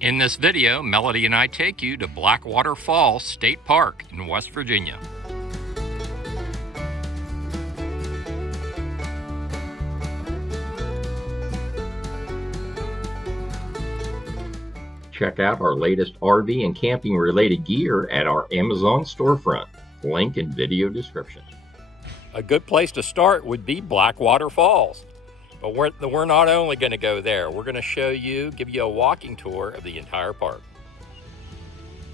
In this video, Melody and I take you to Blackwater Falls State Park in West Virginia. Check out our latest RV and camping related gear at our Amazon storefront. Link in video description. A good place to start would be Blackwater Falls. But we're not only going to go there, we're going to give you a walking tour of the entire park.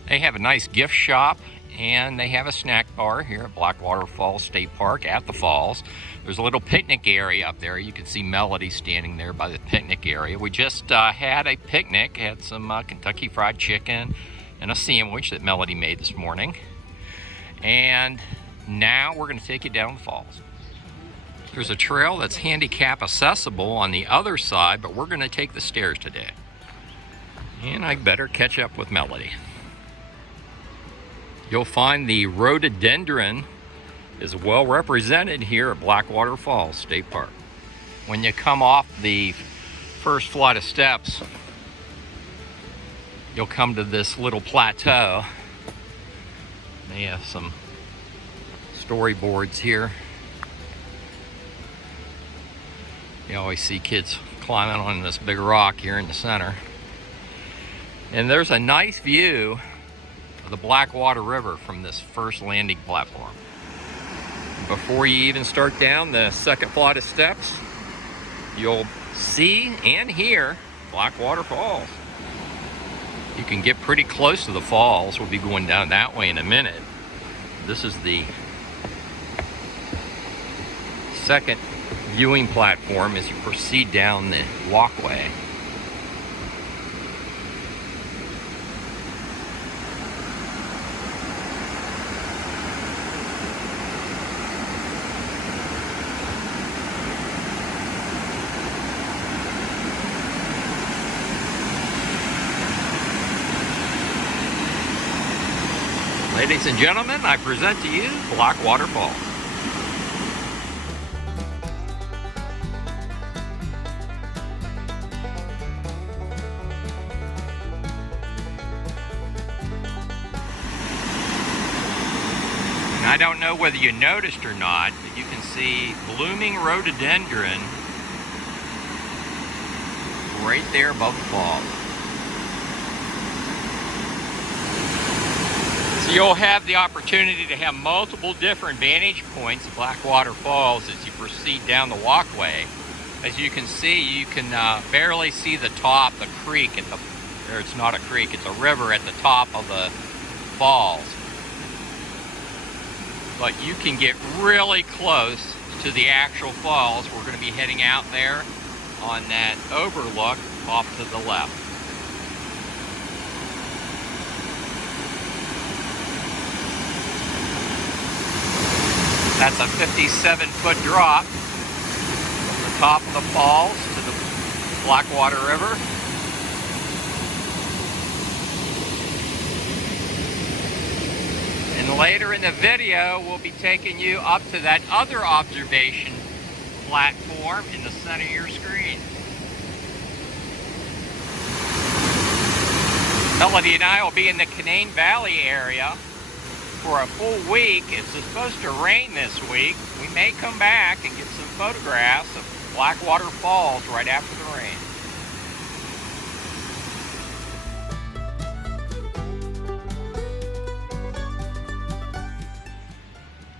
They have a nice gift shop and they have a snack bar here at Blackwater Falls State Park at the falls. There's a little picnic area up there. You can see Melody standing there by the picnic area. We just had a picnic, had some Kentucky Fried Chicken and a sandwich that Melody made this morning. And now we're going to take you down the falls. There's a trail that's handicap accessible on the other side, but we're going to take the stairs today. And I better catch up with Melody. You'll find the rhododendron is well represented here at Blackwater Falls State Park. When you come off the first flight of steps, you'll come to this little plateau. They have some storyboards here. You always see kids climbing on this big rock here in the center. And there's a nice view of the Blackwater River from this first landing platform. Before you even start down the second flight of steps, you'll see and hear Blackwater Falls. You can get pretty close to the falls. We'll be going down that way in a minute. This is the second viewing platform as you proceed down the walkway. Ladies and gentlemen, I present to you Blackwater Falls. I don't know whether you noticed or not, but you can see blooming rhododendron right there above the falls. So you'll have the opportunity to have multiple different vantage points of Blackwater Falls as you proceed down the walkway. As you can see, you can barely see the top, the creek, or it's not a creek, it's a river at the top of the falls. But you can get really close to the actual falls. We're going to be heading out there on that overlook off to the left. That's a 57-foot drop from the top of the falls to the Blackwater River. And later in the video, we'll be taking you up to that other observation platform in the center of your screen. Melody and I will be in the Canaan Valley area for a full week. It's supposed to rain this week. We may come back and get some photographs of Blackwater Falls right after the rain.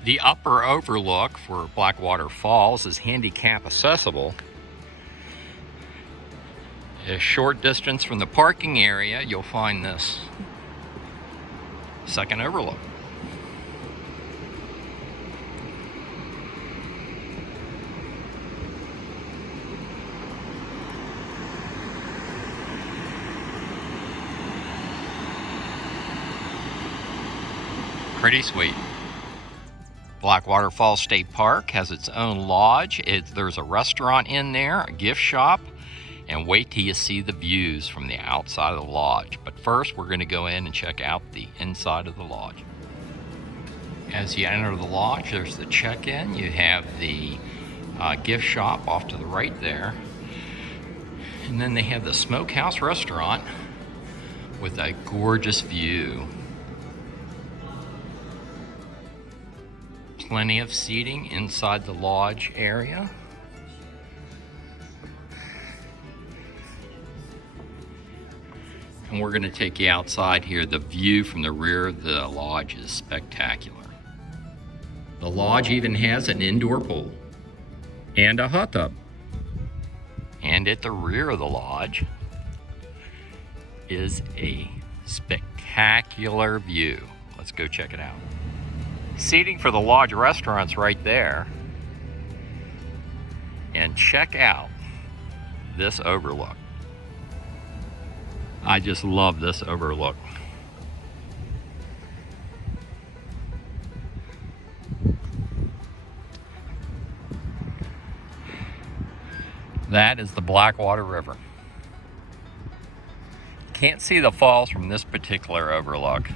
The upper overlook for Blackwater Falls is handicap accessible. A short distance from the parking area, you'll find this second overlook. Pretty sweet. Blackwater Falls State Park has its own lodge. There's a restaurant in there, a gift shop, and wait till you see the views from the outside of the lodge. But first, we're going to go in and check out the inside of the lodge. As you enter the lodge, there's the check-in. You have the gift shop off to the right there. And then they have the smokehouse restaurant with a gorgeous view. Plenty of seating inside the lodge area. And we're going to take you outside here. The view from the rear of the lodge is spectacular. The lodge even has an indoor pool and a hot tub. And at the rear of the lodge is a spectacular view. Let's go check it out. Seating for the lodge restaurant's right there. And check out this overlook. I just love this overlook. That is the Blackwater River. Can't see the falls from this particular overlook.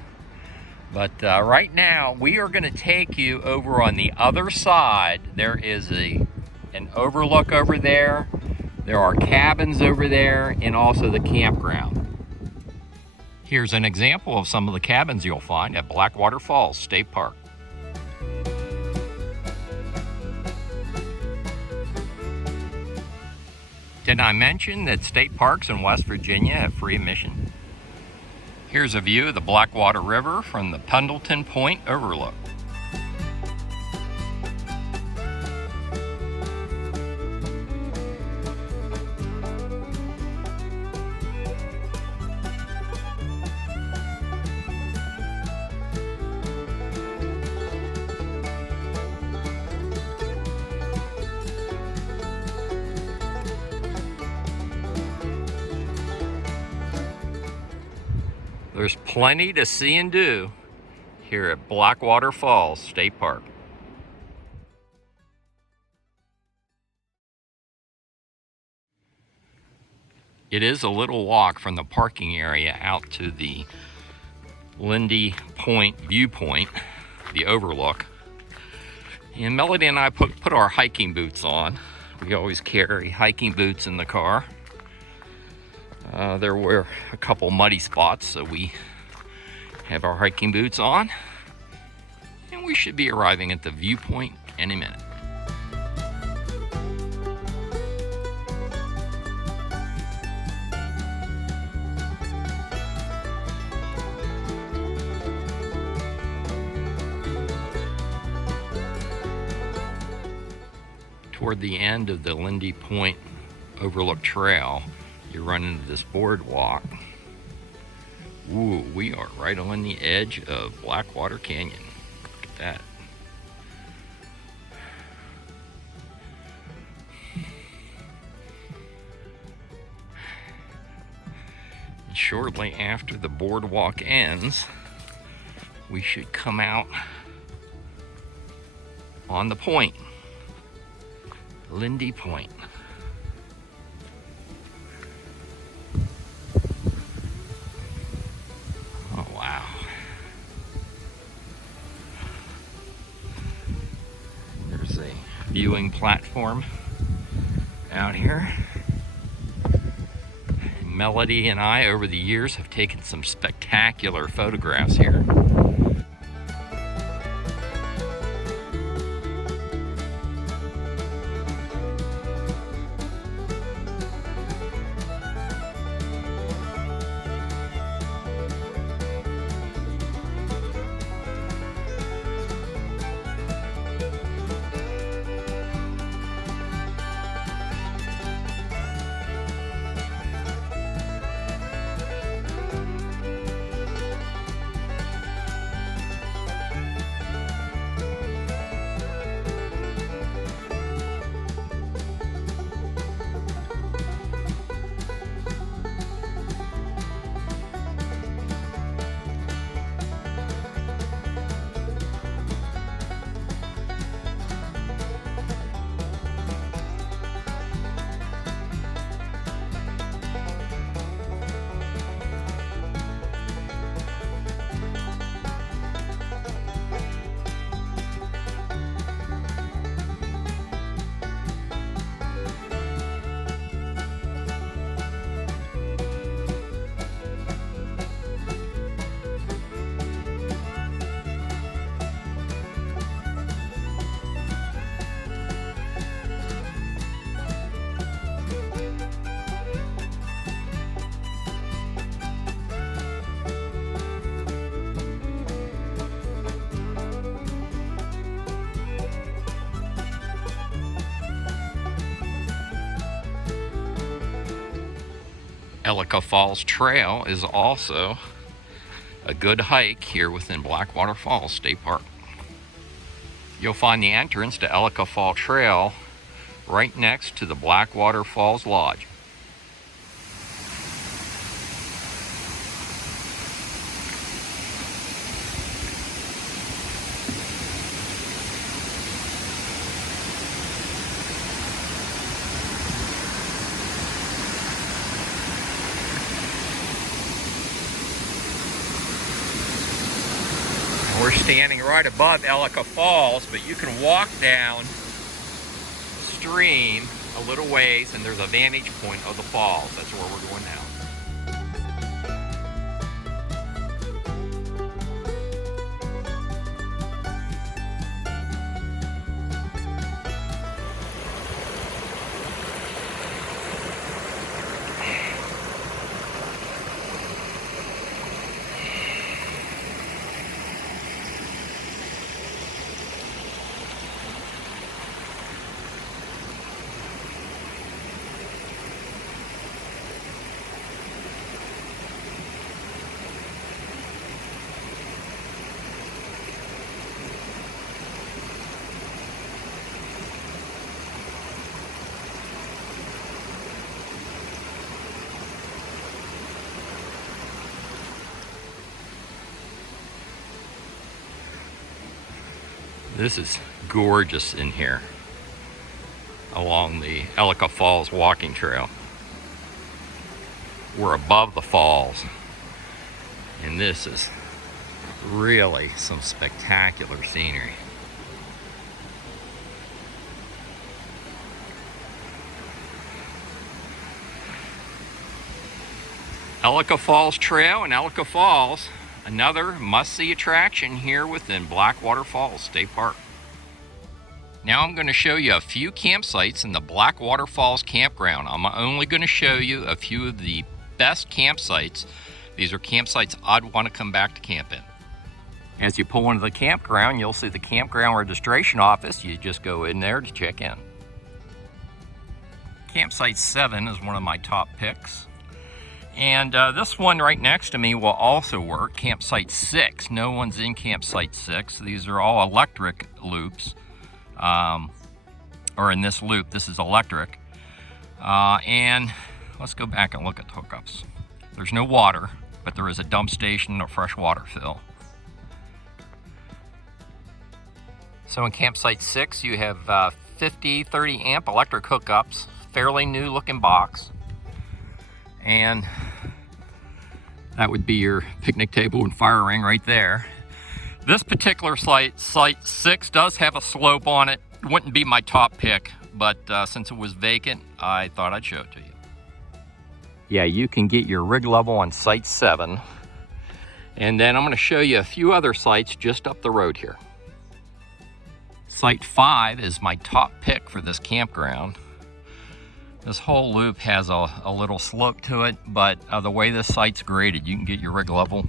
But right now, we are going to take you over on the other side. There is an overlook over there. There are cabins over there, and also the campground. Here's an example of some of the cabins you'll find at Blackwater Falls State Park. Did I mention that state parks in West Virginia have free admission? Here's a view of the Blackwater River from the Pendleton Point Overlook. There's plenty to see and do here at Blackwater Falls State Park. It is a little walk from the parking area out to the Lindy Point viewpoint, the overlook. And Melody and I put our hiking boots on. We always carry hiking boots in the car. There were a couple muddy spots, so we have our hiking boots on. And we should be arriving at the viewpoint any minute. Toward the end of the Lindy Point Overlook Trail, you run into this boardwalk. Ooh, we are right on the edge of Blackwater Canyon. Look at that. And shortly after the boardwalk ends, we should come out on the point, Lindy Point. Viewing platform out here. Melody and I, over the years, have taken some spectacular photographs here. Elakala Falls Trail is also a good hike here within Blackwater Falls State Park. You'll find the entrance to Elakala Falls Trail right next to the Blackwater Falls Lodge. We're standing right above Elakala Falls, but you can walk down the stream a little ways and there's a vantage point of the falls. That's where we're going now. This is gorgeous in here along the Elakala Falls walking trail. We're above the falls, and this is really some spectacular scenery. Elakala Falls Trail and Elakala Falls, another must-see attraction here within Blackwater Falls State Park. Now I'm going to show you a few campsites in the Blackwater Falls campground. I'm only going to show you a few of the best campsites. These are campsites I'd want to come back to camp in. As you pull into the campground, you'll see the campground registration office. You just go in there to check in. Campsite 7 is one of my top picks. And this one right next to me will also work, Campsite 6. No one's in Campsite 6. These are all electric loops. Or in this loop, this is electric. And let's go back and look at the hookups. There's no water, but there is a dump station and a fresh water fill. So in Campsite 6, you have 50, 30 amp electric hookups, fairly new looking box. And that would be your picnic table and fire ring right there. This particular site, Site 6, does have a slope on it. It wouldn't be my top pick, but since it was vacant, I thought I'd show it to you. Yeah, you can get your rig level on Site 7. And then I'm going to show you a few other sites just up the road here. Site 5 is my top pick for this campground. This whole loop has a little slope to it, but the way this site's graded, you can get your rig level.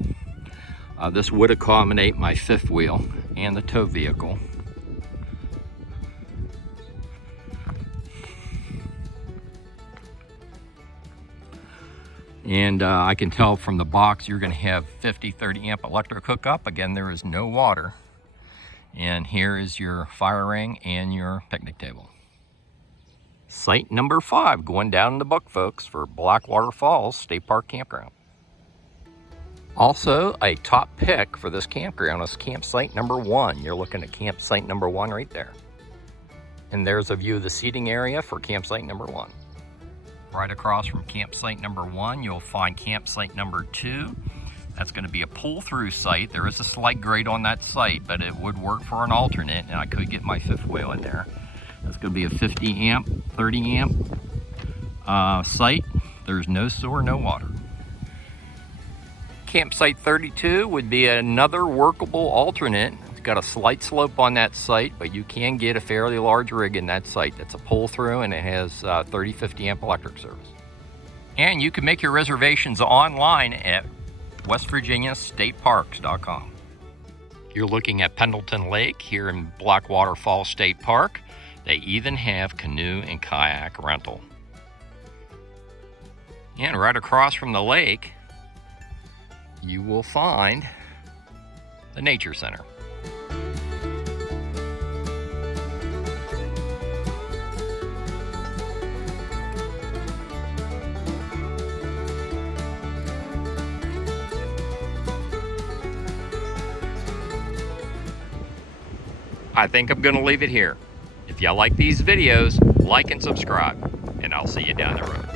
This would accommodate my fifth wheel and the tow vehicle. And I can tell from the box you're going to have 50, 30 amp electric hookup. Again, there is no water. And here is your fire ring and your picnic table. Site number 5, going down in the book, folks, for Blackwater Falls State Park Campground. Also, a top pick for this campground is campsite number 1. You're looking at campsite number 1 right there. And there's a view of the seating area for campsite number 1. Right across from campsite number 1, you'll find campsite number 2. That's going to be a pull-through site. There is a slight grade on that site, but it would work for an alternate, and I could get my fifth wheel in there. That's going to be a 50 amp, 30 amp site. There's no sewer, no water. Campsite 32 would be another workable alternate. It's got a slight slope on that site, but you can get a fairly large rig in that site. That's a pull-through, and it has 30, 50 amp electric service. And you can make your reservations online at westvirginiastateparks.com. You're looking at Pendleton Lake here in Blackwater Falls State Park. They even have canoe and kayak rental. And right across from the lake, you will find the Nature Center. I think I'm going to leave it here. If y'all like these videos, like and subscribe, and I'll see you down the road.